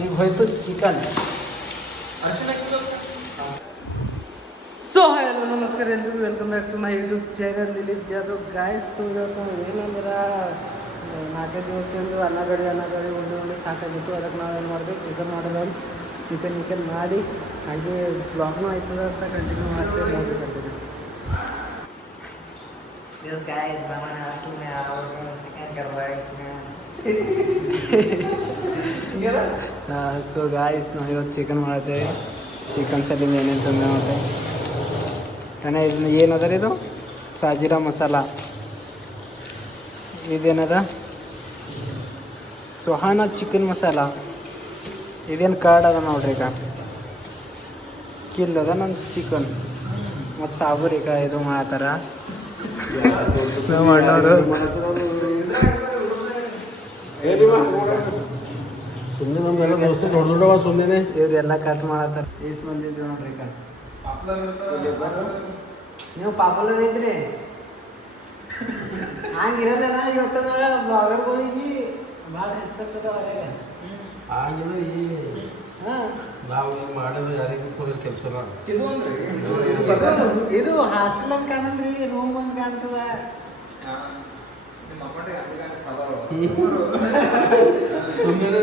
ಈಗ ಹೋಯ್ತು chicken. So hello ನಮಸ್ಕಾರ ಎಲ್ರಿಗೂ, welcome back to my YouTube channel Dileep Jadhav. Guys ಇವತ್ತು ಏನಂದ್ರೆ 4 ದಿವಸದಿಂದ ಅನ್ನ ಉಂಡು ಸಾಕಾಗಿತ್ತು. ಅದಕ್ಕೆ ನಾವೇನು ಮಾಡಿದ್ವಿ, ಚಿಕನ್ ಮಾಡೋದು. ಚಿಕನ್ ಮಾಡಿ ಹಾಗೆ ವ್ಲಾಗ್ನೂ ಆಯ್ತದ ಅಂತ ಕಂಟಿನ್ಯೂ ಮಾಡ್ತೀವಿ. ನೋಡ್ಬೇಕಂತೀವಿ. This guy is the one asking me about chicken curries. So guys ನಾವು ಇವತ್ತು ಚಿಕನ್ ಮಾಡ್ತೇವೆ. ಚಿಕನ್ ಸಲಿಂದ ಏನೇನು ತಂದೆ ಮತ್ತೆ ಅಣ್ಣ ಇದನ್ನ ಏನದ ರೀ? ಇದು ಸಾಜಿರಾ ಮಸಾಲ. ಇದೇನದ? ಸುಹಾನ ಚಿಕನ್ ಮಸಾಲ. ಇದೇನು ಕಾರ್ಡ್ ಅದ ನೋಡ್ರಿ. ಈಗ ಕಿಲ್ ಅದ ನನ್ನ ಚಿಕನ್ ಮತ್ತು ಸಾಬೂರು ಈಗ ಇದು ಮಾಡತ್ತಾರ ಮಾಡೋರು. ಇವ್ರೆಲ್ಲ ಕಟ್ ಮಾಡತ್ತಾರ. ಎಷ್ಟು ಮಂದಿ ಇದ್ದೀವಿ ನೋಡ್ರಿ. ಈಗ ನೀವು ಪಾಪುಲರ್ ಐತ್ರಿ. ಹಂಗಿರಲ್ಲ ಇವತ್ತದ ಬ್ಲಾಗರ್ಗಳಿಗೆ ಭಾಳ ರೆಸ್ಪೆಕ್ಟ್ ಅದ ಹೊರಗೆ. ಆಗಿಲ್ಲ ಈ ನಾವು ಮಾಡೋದು ಯಾರಿಗೂ ಕೆಲಸ ಇದು ಹಾಸ್ಟೆಲ್ ಅಂತ ಕಾಣಲ್ರಿ, ರೂಮ್ ಅಂತ ಕಾಣ್ತದ. ಸುಮ್ಮನೆ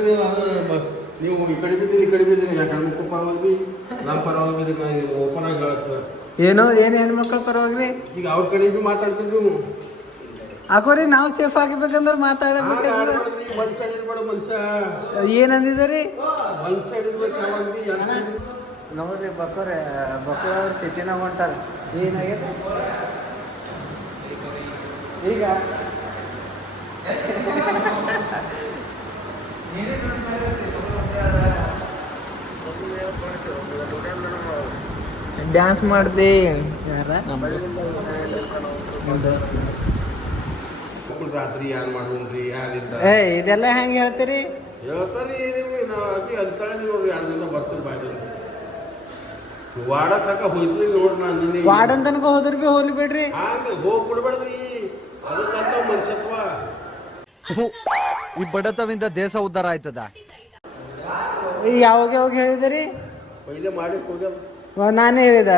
ನೀವು ಈ ಕಡೆ ಬಿದ್ದೀರಿ ಯಾಕಂದ್ರೆ ಮಕ್ಕಳು ಪರವಾಗಿ ನಮ್ಮ ಪರವಾಗಿ ಬಿದ್ರಿ ಓಪನ್ ಆಗಿ ಹೇಳತ್ತದ. ಏನೋ ಏನು ಹೆಣ್ಮಕ್ಳ ಪರವಾಗ್ರಿ. ಈಗ ಅವ್ರ ಕಡೆ ಭೀ ಮಾತಾಡ್ತಿದ್ವಿ ಹಾಕೋರಿ. ನಾವು ಸೇಫ್ ಆಗಿರ್ಬೇಕಂದ್ರೆ ಮಾತಾಡಬೇಕಂದ್ರೆ ಒಂದ್ ಸೈಡ್ ಇರ್ಬೇಡ ಮನುಷ್ಯ. ಏನಂದಿದ್ದೀರಿ? ಒಂದ್ ಸೈಡ್ ಇರ್ಬೇಕು ಯಾವಾಗ ಭೀ. ನೋಡ್ರಿ ಬಕ್ಕಳವ್ರು ಸಿಟಿನಾಗ ಹೊಂಟಾರ. ಏನಾಗೈತೆ ಈಗ? ಡ್ಯಾನ್ಸ್ ಮಾಡ್ದೆ ಯಾರ? ರಾತ್ರಿ ಯಾರು ಮಾಡೋಣ್ರಿ ಯಾರಿದ್ದ ಇದೆಲ್ಲ ಹೆಂಗೆ ಹೇಳ್ತೀರಿ? ಹೇಳ್ತಾರಿ ಅಂತಾಳೆ ನೋಡ್ರಿ. 2 ದಿನ ಬರ್ತೀರಿ ಬಾಯ್ದು ವಾಡ ತನಕ ಹೋಯ್ತು ನೋಡ್ರಿ. ನಾನು ವಾರ್ಡನ್ ತನಕ ಹೋದ್ರಿ ಭೀ ಹೋಗ್ಲಿ ಬಿಡ್ರಿ. ಹಾಗೆ ಹೋಗ್ಬಿಡ್ಬೇಡ್ರಿ. ಅದಕ್ಕಂತ ಮನುಷ್ಯತ್ವ. ಈ ಬಡತವಿಂದ ದೇಶ ಉದ್ಧಾರ ಆಯ್ತದ. ಯಾವಾಗ ಹೇಳಿದಿರಿ? ಪೈಲೆ ಮಾಡಿ ಹೋಗ್ಯದ. ನಾನೇ ಹೇಳಿದ.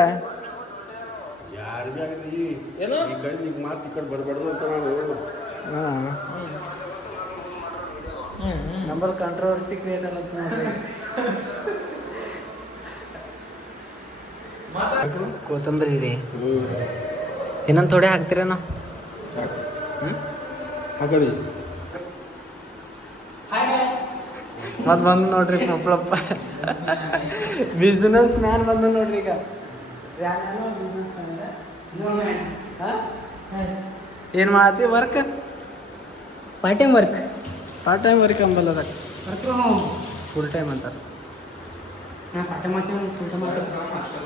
ಯಾರು ಭೀ ಆಗಲಿ ಈ ಕಡೆ ಈಗ ಮಾತು ಈ ಕಡೆ ಬರಬಾರ್ದು ಅಂತ ನಾನು ನಂಬರ್ ಕಾಂಟ್ರವರ್ಸಿ ಕ್ರಿಯೇಟ್ ಅಲ್ಲ ನೋಡ್ರಿ. ಕೊತ್ತಂಬರಿ ರೀ ಇನ್ನೊಂದು ಥೋಡೆ ಹಾಕ್ತೀರೇನೋ? ಹಾಕದಿ ಮತ್ತೆ ಬಂದು ನೋಡ್ರಿ ಪಪ್ಳಪ್ಪ ಬಿಸ್ನೆಸ್ ಮ್ಯಾನ್ ಬಂದು ನೋಡ್ರಿ. ಈಗ ಏನು ಮಾಡತ್ತಿ ವರ್ಕ್? ಪಾರ್ಟ್ ಟೈಮ್ ವರ್ಕ್ ಅಂಬಲ್ಲದ ಫುಲ್ ಟೈಮ್ ಅಂತಾರೆ.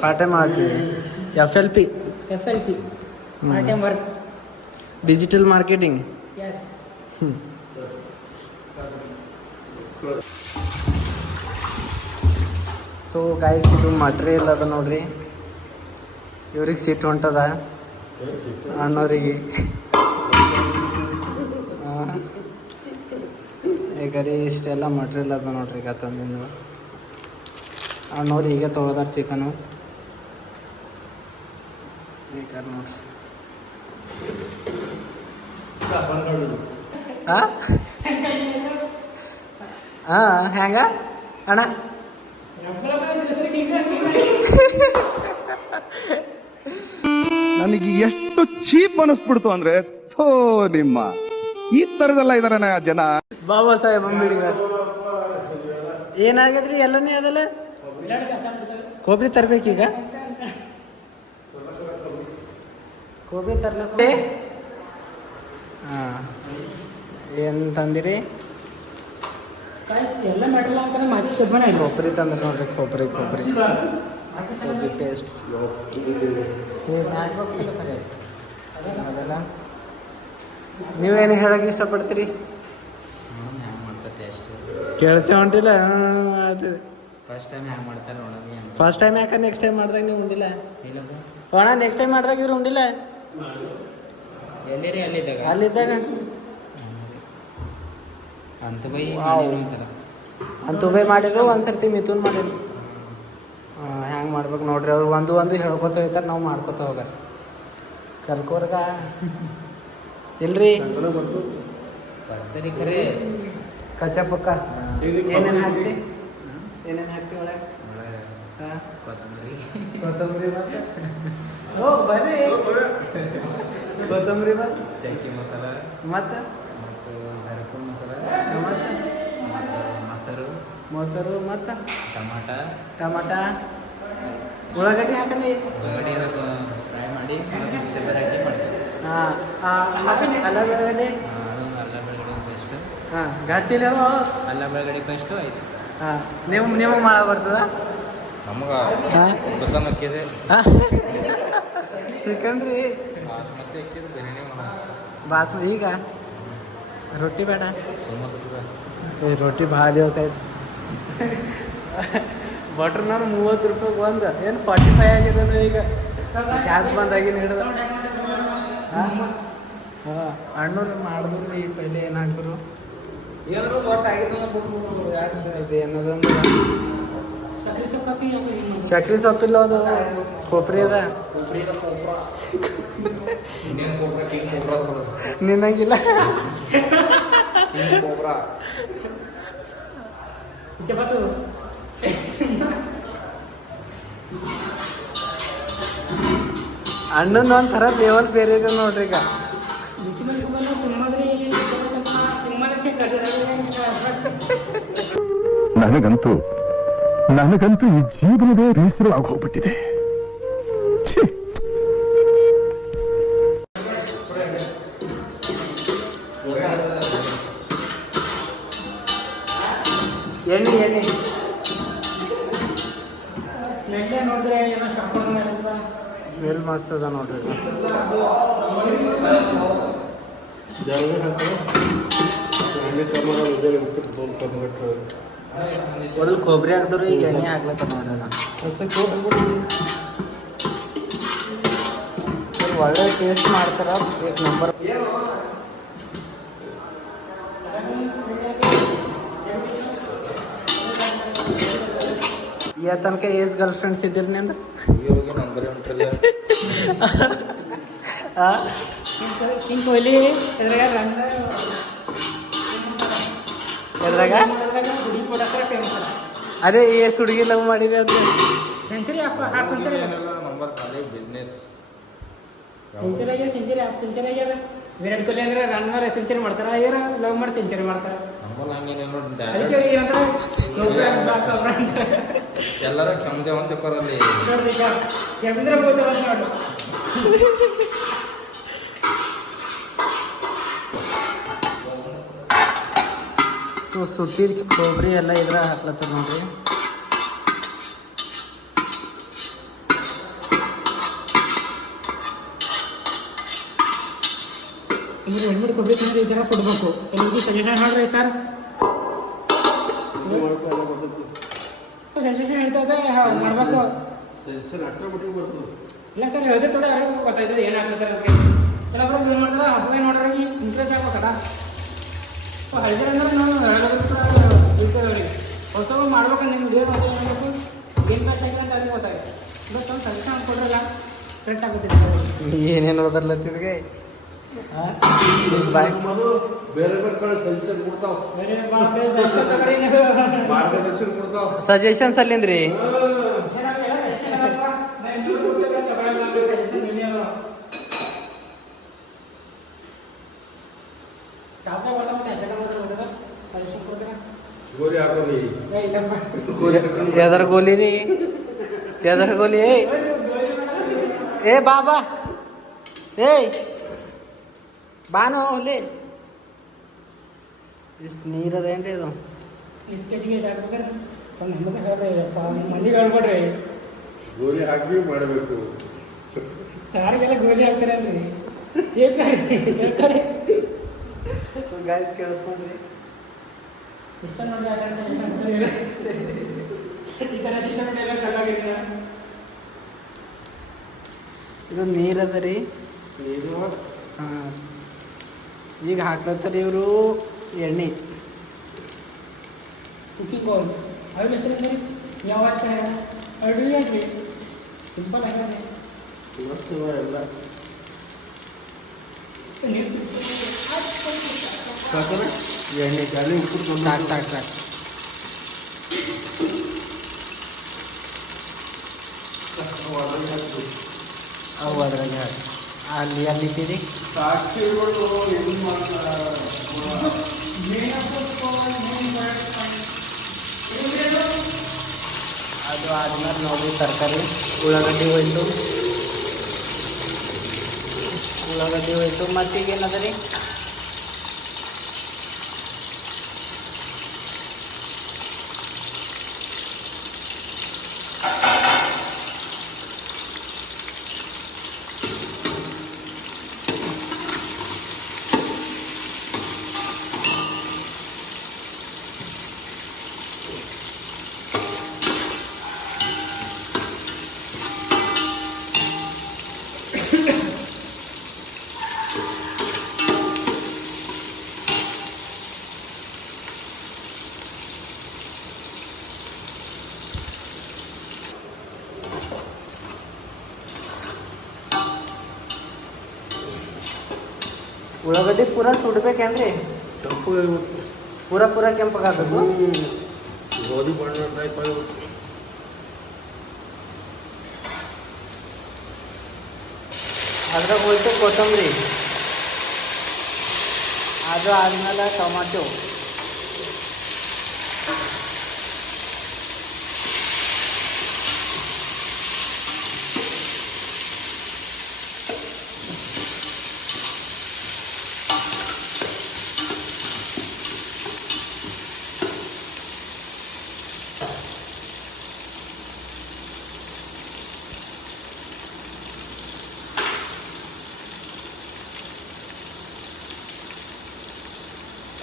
ಪಾರ್ಟ್ ಟೈಮ್ ಮಾಡ್ತೀವಿ. FLP part time work, digital marketing. So guys ಇದು ಮಟ್ರಿಯಲ್ ಅದ ನೋಡ್ರಿ. ಇವ್ರಿಗೆ ಸೀಟ್ ಹೊಂಟದ ಅಣ್ಣವ್ರಿಗೆ. ಈಗ ರೀ ಇಷ್ಟೆಲ್ಲ ಮಟ್ರಿಯಲ್ ಅದ ನೋಡ್ರಿ. ಈಗ ತಂದಿಂದ ಅಣ್ಣವ್ರು ಈಗ ತೊಗೊದಾರ ಚಿಕನು. ಈಗ ನೋಡ್ರಿ ಹ್ಯಾಂಗ ಅಣ್ಣ? ನನಗೆ ಎಷ್ಟು ಚೀಪ್ ಅನಿಸ್ಬಿಡ್ತು ಅಂದ್ರೆ, ಥೋ ನಿಮ್ಮ ಈ ತರದೆಲ್ಲ ಇದಾರೆ ಜನ. ಬಾಬಾ ಸಾಹೇಬ್ ಅಂಬೇಡ್ಕರ್ ಏನಾಗದ್ರಿ? ಎಲ್ಲನೇ ಅದಲ್ಲ. ಕೊಬ್ಬರಿ ತರ್ಬೇಕೀಗ. ಕೊಬ್ಬರಿ ತರ್ಲಕ್ಕ ಏನು ತಂದಿರಿ? ಕೊಬ್ಬರಿ ತಂದ್ರೆ ನೋಡ್ರಿ. ಕೊಬ್ಬರಿ ಟೇಸ್ಟ್ ಅದೆಲ್ಲ ನೀವೇನು ಹೇಳಕ್ಕೆ ಇಷ್ಟಪಡ್ತೀರಿ? ಕೇಳಿಸಿ ಹೊಂಟಿಲ್ಲ. ಫಸ್ಟ್ ಟೈಮ್ ಯಾಕೆ? ನೆಕ್ಸ್ಟ್ ಟೈಮ್ ಮಾಡಿದಾಗ ನೀವು ಉಂಡಿಲ್ಲ ಅಣ್ಣ? ನೆಕ್ಸ್ಟ್ ಟೈಮ್ ಮಾಡಿದಾಗ ಇವ್ರು ಉಂಡಿಲ್ಲ ಅಲ್ಲಿದ್ದಾಗ ಅಂತೂ ಬೈ ಮಾಡಿದ್ರು ಒಂದ್ಸರ್ತಿ ಮಿಥುನ್ ಮಾಡಿದ್ರು. ಹ್ಯಾಂಗೆ ಮಾಡ್ಬೇಕು ನೋಡ್ರಿ, ಅವ್ರು ಒಂದು ಹೇಳ್ಕೊತ ಹೋಗ್ತಾರೆ, ನಾವು ಮಾಡ್ಕೊತ ಹೋಗಾರ ಕಲ್ಕೋರ್ಗ ಇಲ್ರಿ ಕಚ್ಚಾ ಪಕ್ಕ. ಏನೇನು ಹಾಕ್ತಿ ಒಳಗೆ? ಕೊತ್ತಂಬರಿ ಮತ್ತೆ ಓ ಬರ್ರಿ ಕೊತ್ತಂಬರಿ ಮತ್ತೆ ಚಕ್ಕೆ ಮಸಾಲ ಮತ್ತೆ ಹರ್ಕೊಂಡು ಮಸಾಲ ಮತ್ತೆ ಮೊಸರು ಮತ್ತೆ ಟಮಾಟ ಉಳ್ಳಾಗಡ್ಡಿ ಹಾಕಂದಿ ಫ್ರೈ ಮಾಡಿ ಮಿಕ್ಸರ್ ಹಾಕಿ ಮಾಡ್ತೀವಿ. ಅಲ್ಲ ಬೆಳಗಡ್ಡೆ ಅಲ್ಲ ಬೆಳಗಡೆ ಪೇಸ್ಟ್ ಗಾಚಿಲ್ಲ ಅಲ್ಲ ಬೆಳಗಡೆ ಪೇಸ್ಟು ಆಯ್ತು. ನಿಮಗೆ ಮಾಡ ಬರ್ತದ? ನಮಗೆ ಚಿಕನ್ ಅಕ್ಕಿದೆ ಚಿಕನ್ ರೀ ಬಾಸ್ಮತಿ ಅಕ್ಕಿದೆ ಬಿರಿಯಾನಿ ಬಾಸ್ಮತಿ. ಈಗ ರೊಟ್ಟಿ ಬೇಡ, ಸುಮ್ಮನೆ ರೊಟ್ಟಿ ಭಾಳ ದಿವಸ ಆಯ್ತು. ಬಟ್ರ್ ನಾನು 30 ರೂಪಾಯಿಗೆ ಒಂದು ಏನು 45 ಆಗಿದ್ದಾನು ಈಗ. ಗ್ಯಾಸ್ ಬಂದಾಗಿನ ಹಿಡಿದ ಹಾಂ ಅಣ್ಣರು ಮಾಡಿದ್ರು ರೀ ಪೈಲೆ ಏನು ಹಾಕಿದ್ರು ಇದೇನದಂದ್ರೆ ಸಕ್ರೆ ಸೊಪ್ಪಿಲ್ಲ, ಅದು ಕೊಬ್ಬರಿ ಅದ ನಿನ್ನಂಗಿಲ್ಲ. ಅಣ್ಣನ ಒಂಥರ ಲೆವೆಲ್ ಬೇರೆ ಇದೆ ನೋಡ್ರಿ ಈಗ. ನನಗಂತೂ ಈ ಜೀವನವೇ ಬೇಸರ ಆಗೋಗ್ಬಿಟ್ಟಿದೆ. ಎಣ್ಣೆ ಸ್ಮೆಲ್ ಮಸ್ತ್ ಅದ ನೋಡ್ರಿ. ಮೊದಲು ಕೊಬ್ಬರಿ ಹಾಕಿದ್ರು, ಈಗ ಎಣ್ಣೆ ಹಾಕ್ಲತ್ತ ನೋಡ್ರಿ. ಒಳ್ಳೆ ಟೇಸ್ಟ್ ಮಾಡ್ತಾರ, ಏಕ್ ನಂಬರ್. ಈ ತನಕ ಏಸ್ ಗರ್ಲ್ ಫ್ರೆಂಡ್ಸ್ ಇದ್ದೀರಿ ನಿಂದ? ಎದ್ರಾಗ ಅದೇ ಏಸ್ ಹುಡುಗಿ ಲವ್ ಮಾಡಿದೆ ಅದು ಸೆಂಚುರಿ ಆಗ್ಯದ. ವಿರಾಟ್ ಕೊಹ್ಲಿ ಅಂದ್ರೆ ರನ್ ಮಾಡಿ ಸೆಂಚುರಿ ಮಾಡ್ತಾರ, ಇವ್ರ ಲವ್ ಮಾಡಿ ಸೆಂಚುರಿ ಮಾಡ್ತಾರ. ಎಲ್ಲರೂ ಕೆಮ್ಮದೆ ಅಂತ ಕೊರಲ್ಲಿ ಸುಟ್ಟಿದ ಕೊಬ್ಬರಿ ಎಲ್ಲ ಇದ್ರ ಹಾಕ್ಲತ್ತದ ನೋಡ್ರಿ. ಹೆಣ್ಮಡಿ ಕೊಬ್ಬರಿ ತಿಂದ್ರೆ ಈ ಥರ ಕೊಡ್ಬೇಕು. ಎಲ್ಲರಿಗೂ ಸಜೆಷನ್ ಮಾಡ್ರಿ ಸರ್. ಸಜೆಷನ್ ಹೇಳ್ತಾ ಮಾಡ್ಬೇಕು. ಇಲ್ಲ ಸರ್ ಹೇಳ್ದೆ ಥೋಡೆ ಅವ್ರಿಗೂ ಗೊತ್ತಾಯ್ತದೆ ಏನಾಗ್ತಾರೆ ಅಂತ. ಕೆಲವೊಬ್ರು ಏನು ಮಾಡ್ತಾರೆ ಹೊಸದಾಗಿ ನೋಡ್ರಿ ಇನ್ಸೂರೆನ್ಸ್ ಆಗ್ಬೇಕಲ್ಲ. ಸೊ ಹಳ್ಳಿ ಅಂದ್ರೆ ನಾವು ಹೇಳ್ತೇವೆ ಹೊಸ ಮಾಡ್ಬೇಕಂದ್ರೆ ನಿಮ್ಮ ವಿಡಿಯೋ ಮಾಡಿ ಮಾಡಬೇಕು ಏನು ಭಾಷೆ ಆಗಿದೆ ಅಂತ ಅವ್ರಿಗೆ ಗೊತ್ತಾಗುತ್ತೆ. ಬಟ್ ಒಂದು ಸಜೆಷನ್ ಕೊಡ್ರಲ್ಲ ಕರೆಕ್ಟ್ ಆಗುತ್ತೆ. ಏನೇನು ಓದರ್ಲತ್ತಿದ್ಗೆ ಬೇರೆ ಕಡೆ ಸಜೆಷನ್ ಕೊಡ್ತಾವ, ಮಾರ್ಗದರ್ಶನ ಕೊಡ್ತಾವ. ಸಜೆಷನ್ಸ್ ಅಲ್ಲಿಂದ್ರಿ ಗೋಲಿ ಹಾಕೋಲಿ ಎದರ ಗೋಲಿ ರೀ, ಎದರ ಗೋಲಿ? ಏ ಬಾಬಾ, ಏಯ್ ಬಾನೋ ಅಲ್ಲಿ. ಇಷ್ಟು ನೀರದೇನ್ರಿ ಇದು? ಮಂದಿಗೆ ಹೇಳ್ಕೊಡ್ರಿ, ಗೋಲಿ ಹಾಕಿ ಮಾಡಬೇಕು. ಸಾರಿಗೆಲ್ಲ ಗೋಲಿ ಹಾಕ್ತಾರಲ್ರಿ ಹೇಳ್ತಾರೆ. ಗಾಯ್ಸ್ ಕೇಳಿಸ್ಕೊಂಡ್ರಿ, ಸಿಸ್ಟಮ್ ನೋಡಿ ಆ ಥರ ಈ ಥರ ಸಿಸ್ಟಮ್ ಎಲ್ಲ ಕಲ್ಲಾಗಿದ್ದೀರ. ಇದು ನೀರದ ರೀ. ನೀರು ಹಾಂ, ಈಗ ಹಾಕ್ಲತ್ತಾರ ಇವರು ಎಣ್ಣೆ. कुकिंग ऑइल ऑइल ಹೆಸರು ಯಾವ ಅಡುಗೆ ಆಗಲಿ ಸಿಂಪಲ್ ಆಗಿದೆ ಮಸ್ತ್ ಇವ ಎಲ್ಲ ಸಾಕಲ್ಲ ಎಣ್ಣೆ ಖಾಲಿ ಉಪ್ಪು ಸಾಕು ಸಾಕು ಸಾಕು ಅವು ಅದ್ರಾಗೆ ಹಾಕಿ ಅಲ್ಲಿ ಇಟ್ಟಿರಿ ಸಾಕ್ಷಿಗಳು ಏನು ಮಾಡ್ತಾರೆ ಅದು ಆದ್ಮೇಲೆ ನೋಡಿ ತರಕಾರಿ ಉಳ್ಳಾಗಡ್ಡಿ ಹೋಯ್ತು ಮತ್ತೀಗ ಏನದ ರೀ ಉಳ್ಳಾಗಡ್ಡಿ ಪೂರ ಸುಡ್ಬೇಕೇನ್ರಿ ಕಪ್ಪು ಪೂರ ಕೆಂಪಗಾಗಬೇಕು ಗೋಧಿ ಬಣ್ಣ ಟೈಪ್ ಆಗಿಬಿಟ್ಟು ಅದ್ರಾಗ ಹೋಯ್ತು ಕೊತ್ತಂಬರಿ ಅದು ಆದ್ಮೇಲೆ ಟೊಮಾಟೊ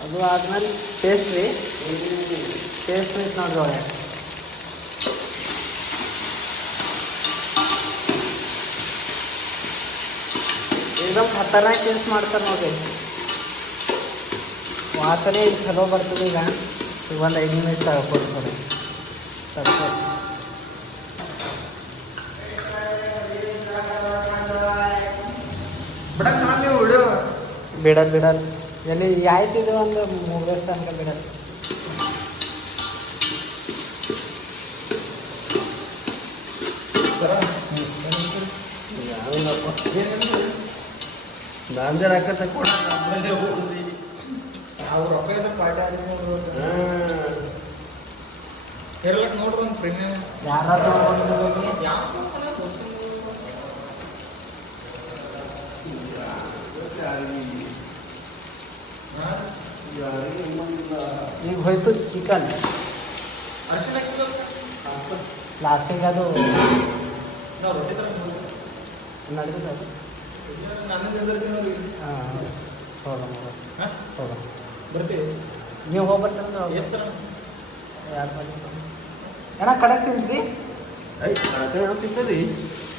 ಅದು ಆದ್ಮೇಲೆ ಪೇಸ್ಟ್ರಿ ನೋಡ್ರಿ ಒಳಗೆ एकदम खतरनाक ಟೇಸ್ಟ್ ಮಾಡ್ತಾರೆ ನೋಡ್ರಿ ವಾಸನೆ ಚಲೋ ಬರ್ತದೆ ಈಗ ಒಂದು 5 ನಿಮಿಷ ತಗೊಳ್ತಾರೆ ಬಿಡಲ್ ಎಲ್ಲಿ ಆಯ್ತಿದ್ದು ಒಂದು ಮುಗಿಸ್ ತನಕ ಬಿಡಲ್ ನಾಂದೇರ್ ಹಾಕತ್ತ ಕೊಡ ಅವ್ರು ರೊಕ್ಕ ಪಾಠ ಕೇರಳಕ್ಕೆ ನೋಡ್ರಿ ಒಂದು ಪ್ರೀಮಿಯಂ ಯಾರಾದ್ರೂ ಈಗ ಹೋಯ್ತು ಚಿಕನ್ ಲಾಸ್ಟಿಗೆ ಅದು ನಡೆದಿದೆ ಹಾಂ ಹೋಗೋಣ ಬರ್ತೀವಿ ನೀವು ಹೋಗ್ಬರ್ತೀರ ಎಷ್ಟು ಯಾರು ಏನ ಕಡಕ್ ತಿಂದ್ರಿ ತಿಂತದಿ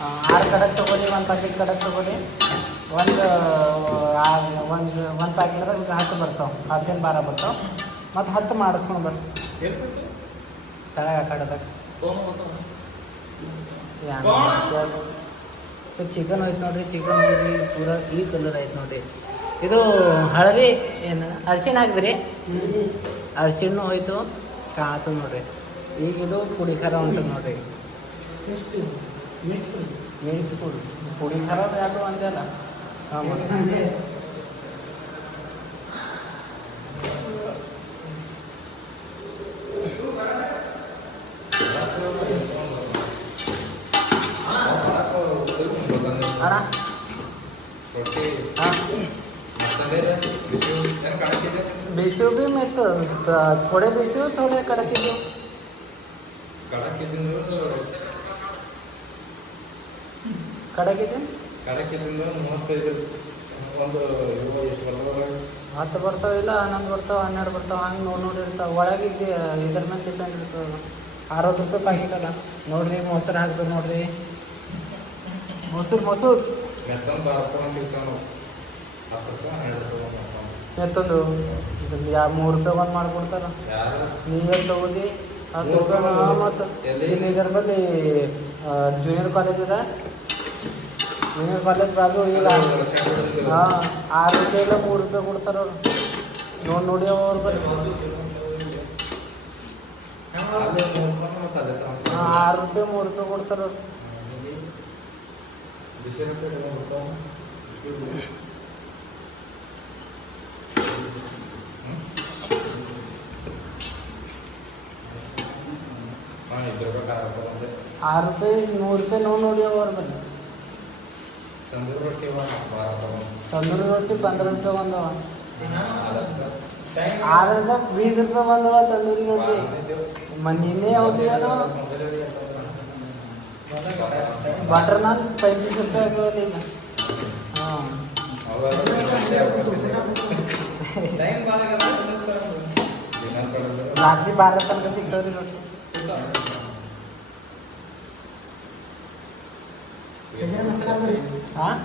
6 ಕಡಕ್ ತಗೊಳ್ಳಿ 1 ಪ್ಯಾಕೆಟ್ ಕಡಕ್ ತಗೊಳ್ಳಿ ಒಂದು ಪ್ಯಾಕೆಟ್ದಾಗ ಈಗ 10 ಬರ್ತಾವೆ 10 12 ಬರ್ತಾವೆ ಮತ್ತು 10 ಮಾಡಿಸ್ಕೊಂಡು ಬರ್ರಿ ತಳಗ ಕಡದಾಗ ಚಿಕನ್ ಹೋಯ್ತು ನೋಡ್ರಿ ಚಿಕನ್ ಹೋಗಿ ಪೂರ ಈ ಕಲರ್ ಆಯ್ತು ನೋಡ್ರಿ ಇದು ಹಳದಿ ಏನು ಅರ್ಶಿಣ ಹಾಕ್ಬಿರಿ ಅರ್ಶಿಣ ಹೋಯ್ತು ಕಾತದ ನೋಡ್ರಿ ಈಗ ಇದು ಪುಡಿ ಖಾರ ಉಂಟು ನೋಡ್ರಿ ಮಿರ್ಚಿ ಪುಡಿ ಖಾರ ಯಾವುದು ಅಂತೆಲ್ಲ ಹಾಂ ಅಣ್ಣ बिस्यू भी मैं तो थोड़े बिस्यू थोड़े कड़क दो ಕಡಕಿದಿಂದ 35 ಒಂದು ಎಷ್ಟು ಬರ್ತಾವೆ 10 ಬರ್ತಾವ ಇಲ್ಲ 11 ಬರ್ತಾವ 12 ಬರ್ತಾವ ಹಂಗೆ ನೋಡಿ ಇರ್ತಾವೆ ಒಳಗಿದ್ದು ಇದ್ರ ಮೇಲೆ ಡಿಪೆಂಡ್ ಇರ್ತದೆ 60 ರೂಪಾಯಿ ಪ್ಯಾಕೆಟ್ ಅಲ್ಲ ನೋಡ್ರಿ ಮೊಸರು ಹಾಕ್ತಾರೆ ನೋಡ್ರಿ ಮೊಸರು ಮೆತ್ತಂದು 10 ರೂಪಾಯಿ ಸಿಗ್ತಾವೆ 10 ರೂಪಾಯಿ 12 ರೂಪಾಯಿ ಎತ್ತಂದು ಇದೊಂದು 3 ರೂಪಾಯಿ ಒಂದು ಮಾಡಿಕೊಡ್ತಾರ. ಯಾರು ನೀವೇ ತಗೋದಿ 10 ರೂಪಾಯಿ ಮತ್ತು ಎಲ್ಲಿ? ಇಲ್ಲಿ ಇದರ ಬಲ್ಲಿ ಜೂನಿಯರ್ ಕಾಲೇಜ್ ಇದೆ. ಜೂನಿಯರ್ ಕಾಲೇಜ್ ಬಾಜು ಈಗ ಹಾಂ 6 ರೂಪಾಯಿ ಇಲ್ಲ 3 ರೂಪಾಯಿ ಕೊಡ್ತಾರ ಅವ್ರು. ನೋಡಿ ಅವ್ರ ಬಲ್ಲಿ 6 ರೂಪಾಯಿ 3 ರೂಪಾಯಿ ಕೊಡ್ತಾರ ಅವ್ರು. ಇದ್ರ ಬೇಕಾಗುತ್ತೆ 6 ರೂಪಾಯಿ 3 ರೂಪಾಯಿ ನೋಡಿ ಅವ್ರ ಬಲ್ಲಿ. ತಂದೂರಿ ರೊಟ್ಟಿ ತಂದೂರಿ ರೊಟ್ಟಿ 15 ರೂಪಾಯಿ ಬಂದವ. 20 ರೂಪಾಯಿ ಬಂದವ ತಂದೂರಿ ರೊಟ್ಟಿ. ನಿನ್ನೆ ಹೋಗಿದ್ದಾನು ಬಟರ್ ನಾನ್ 35 ರೂಪಾಯಿ ಆಗ್ಯಾವಲ್ಲ ಈಗ. ಹಾಂ ರಾತ್ರಿ 12 ತನಕ ಸಿಗ್ತಾವ್ರಿ ರೊಟ್ಟಿ. ಹಾಂ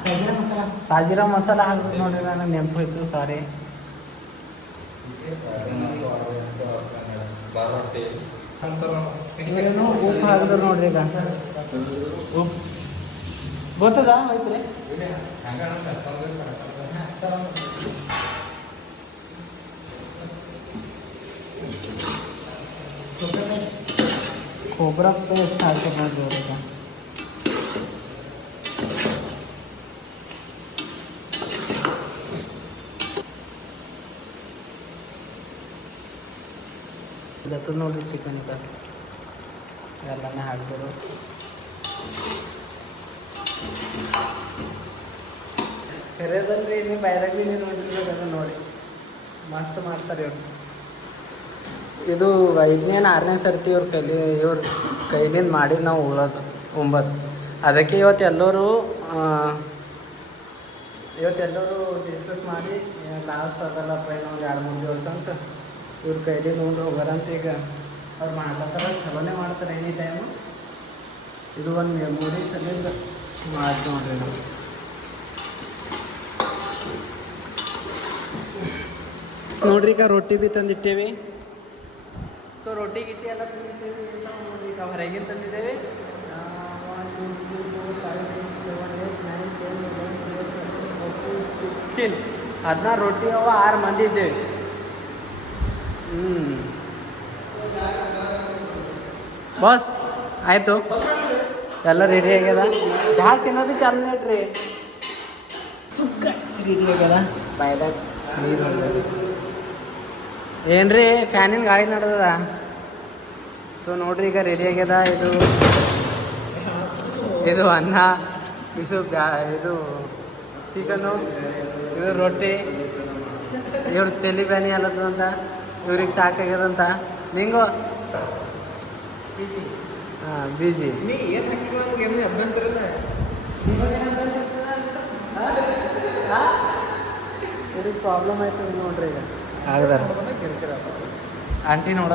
ಸಾಜಿರಾ ಮಸಾಲ ಹಾಕ್ಬೇಕು ನೋಡ್ರಿ, ನನಗೆ ನೆನಪು ಹೋಯ್ತು, ಸಾರಿ. ಏನು ಉಪ್ಪು ಹಾಕಿದ್ರು ನೋಡ್ರಿ ಈಗ. ಉಪ್ಪು ಗೊತ್ತದ ಐತ್ರಿ. ಕೊಬ್ಬರ ಪೇಸ್ಟ್ ಹಾಕಿ ನೋಡ್ರಿ ಈಗ. ಇಲ್ಲತ್ತದ ನೋಡ್ರಿ ಚಿಕನ್ ಈಗ ಎಲ್ಲನೇ ಹಾಕ್ಬೋದು. ಕರೆಯದಲ್ರಿ ನೀವು ಬೈರಾಗ ಭೀ ನೀವು ನೋಡಿರ್ಬೇಕು ನೋಡಿ, ಮಸ್ತ್ ಮಾಡ್ತಾರೆ ಇವ್ರು. ಇದು 5ನೇ 6ನೇ ಸರ್ತಿ ಇವ್ರ ಕೈಲಿಂದ ಮಾಡಿ ನಾವು ಉಂಬೋದು. ಅದಕ್ಕೆ ಇವತ್ತೆಲ್ಲರೂ ಡಿಸ್ಕಸ್ ಮಾಡಿ ಲಾಸ್ಟ್ ಅದಲ್ಲಪ್ಪ ಇನ್ನೊಂದು 2-3 ದಿವಸ ಅಂತ ಇವ್ರ ಕೈಲಿಂದ ಉಂಡು ಹೋಗೋರಂತ. ಈಗ ಅವ್ರು ಮಾಡ್ತಾರೆ, ಚಲೋನೇ ಮಾಡ್ತಾರೆ ಎನಿ ಟೈಮು. ಇದು ಒಂದು ಮೆಮೊರಿ ಸಲಿಂದ ಮಾಡಿ ನೋಡ್ರಿ ನಾವು. ನೋಡ್ರಿ ಈಗ ರೊಟ್ಟಿ ಭೀ ತಂದಿಟ್ಟೇವಿ. ಸೊ ರೊಟ್ಟಿ ಗಿಟ್ಟಿ ಎಲ್ಲ ತಂದಿದ್ದೇವೆ. ನಾವು ನೋಡ್ರಿ ಈಗ ಹೊರಗಿನ ತಂದಿದ್ದೇವೆ. 1 2 3 4 5 6 7 8 9 10 11 12 13 14 16 16 ರೊಟ್ಟಿ ಅವ 6 ಮಂದಿ ಇದ್ದೇವೆ. ಬಸ್ ಆಯಿತು, ಎಲ್ಲ ರೆಡಿ ಆಗ್ಯದ. ಚಹಾ ತಿನ್ನೋದು ಚಾಲನೆ ಇಟ್ರಿ. ಸುಕ್ಕ ರೆಡಿ ಆಗ್ಯದ. ಬಾಯ್ದಾಗ ನೀರು ಹೊರಗಡೆ ಏನ್ರಿ ಫ್ಯಾನಿನ ಗಾಳಿ ನಡೆದದ. ಸೊ ನೋಡ್ರಿ ಈಗ ರೆಡಿ ಆಗ್ಯದ. ಇದು ಅನ್ನ, ಇದು ಚಿಕನು, ಇದು ರೊಟ್ಟಿ, ಇವ್ರು ತೆಲಿ ಬ್ಯಾನಿ ಅಲ್ಲದಂತ, ಇವ್ರಿಗೆ ಸಾಕಾಗ್ಯದಂತ. ನಿಂಗು ಹಾಂ ಬಿಜಿ ಇವ್ರಿಗೆ ಪ್ರಾಬ್ಲಮ್ ಆಯ್ತದ ನೋಡ್ರಿ ಈಗ. ಆಗದಾರ ಆಂಟಿ ನೋಡ